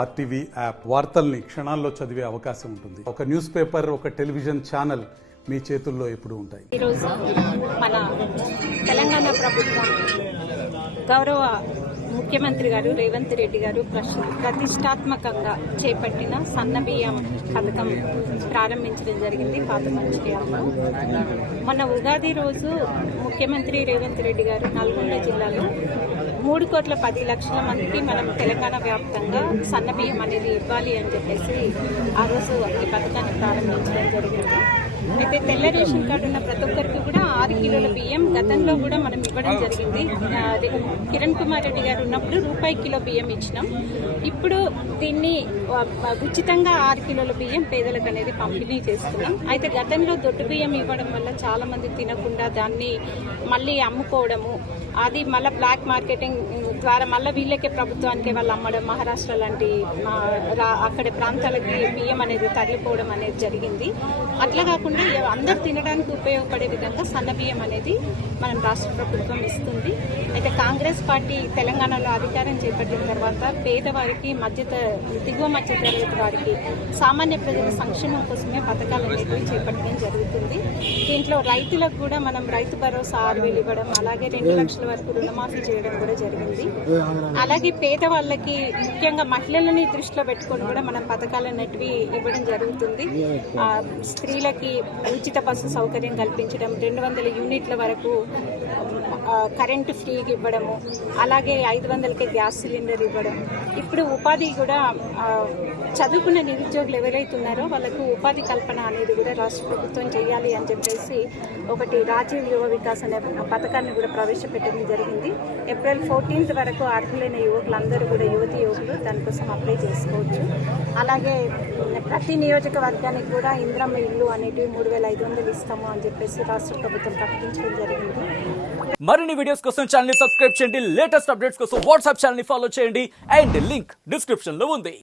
RTV app వార్తల్ని క్షణాల్లో చదివే అవకాశం ఉంటుంది. ఒక న్యూస్ పేపర్, ఒక టెలివిజన్ ఛానల్ మీ చేతుల్లో ఎప్పుడూ ఉంటాయి. ఈరోజు మన తెలంగాణ ప్రభుత్వం గౌరవ ముఖ్యమంత్రి గారు రేవంత్ రెడ్డి గారు ప్రతిష్టాత్మకంగా చేపట్టిన సన్నబియ్యం పథకం ప్రారంభించడం జరిగింది పాత మంచిర్యాలలో. మొన్న ఉగాది రోజు ముఖ్యమంత్రి రేవంత్ రెడ్డి గారు నల్గొండ జిల్లాలో 3,10,00,000 మందికి మనం తెలంగాణ వ్యాప్తంగా సన్నబియ్యం అనేది ఇవ్వాలి అని చెప్పేసి ఆ రోజు ఈ పథకాన్ని ప్రారంభించడం జరిగింది. అయితే తెల్ల రేషన్ కార్డు ఉన్న ప్రతి ఒక్కరికి కూడా 6 కిలోల బియ్యం గతంలో కూడా మనం ఇవ్వడం జరిగింది. కిరణ్ కుమార్ రెడ్డి గారు ఉన్నప్పుడు ₹1 బియ్యం ఇచ్చినాం. ఇప్పుడు దీన్ని ఉచితంగా 6 కిలోల బియ్యం పేదలకు అనేది పంపిణీ చేస్తున్నాం. అయితే గతంలో దొడ్డు బియ్యం ఇవ్వడం వల్ల చాలా మంది తినకుండా దాన్ని మళ్ళీ అమ్ముకోవడము, అది మళ్ళీ బ్లాక్ మార్కెటింగ్ ద్వారా మళ్ళీ వీళ్ళకే ప్రభుత్వానికి వాళ్ళు అమ్మడం, మహారాష్ట్ర లాంటి అక్కడి ప్రాంతాలకి బియ్యం అనేది తరలిపోవడం అనేది జరిగింది. అట్లా కాకుండా అందరు తినడానికి ఉపయోగపడే విధంగా సన్న బియ్యం అనేది మనం రాష్ట్ర ప్రభుత్వం ఇస్తుంది. అయితే కాంగ్రెస్ పార్టీ తెలంగాణలో అధికారం చేపట్టిన తర్వాత పేదవారికి దిగువ మధ్య తరగతి వారికి సామాన్య ప్రజల సంక్షేమం కోసమే పథకాలు అనేవి చేపట్టడం జరుగుతుంది. దీంట్లో రైతులకు కూడా మనం రైతు భరోసా 6,000 ఇవ్వడం, అలాగే 2 లక్షల వరకు రుణమాఫీ చేయడం కూడా జరిగింది. అలాగే పేదవాళ్ళకి ముఖ్యంగా మహిళలని దృష్టిలో పెట్టుకొని కూడా మనం పథకాలు అనేటివి ఇవ్వడం జరుగుతుంది. స్త్రీలకి ఉచిత బస్సు సౌకర్యం కల్పించడం, 200 యూనిట్ల వరకు కరెంటు ఫ్రీగా ఇవ్వడము, అలాగే 500కే గ్యాస్ సిలిండర్ ఇవ్వడం. ఇప్పుడు ఉపాధి కూడా చదువుకున్న నిరుద్యోగులు ఎవరైతే ఉన్నారో వాళ్ళకు ఉపాధి కల్పన అనేది కూడా రాష్ట్ర ప్రభుత్వం చేయాలి అని చెప్పేసి ఒకటి రాజీవ్ యువ వికాస్ అనే పథకాన్ని కూడా ప్రవేశపెట్టడం జరిగింది. ఏప్రిల్ 14th వరకు అర్హులైన యువకులందరూ కూడా యువకులు దానికోసం అప్లై చేసుకోవచ్చు. అలాగే ప్రతి నియోజకవర్గానికి కూడా ఇందిరమ్మ ఇల్లు అనేటివి 3,500 ఇస్తాము అని చెప్పేసి రాష్ట్ర ప్రభుత్వం ప్రకటించడం జరిగింది. మరిన్ని వీడియోస్ కోసం ఛానల్ ని సబ్స్క్రైబ్ చేయండి. లేటెస్ట్ అప్డేట్స్ కోసం వాట్సాప్ ఛానల్ ని ఫాలో చేయండి. అండ్ లింక్ డిస్క్రిప్షన్ లో ఉంది.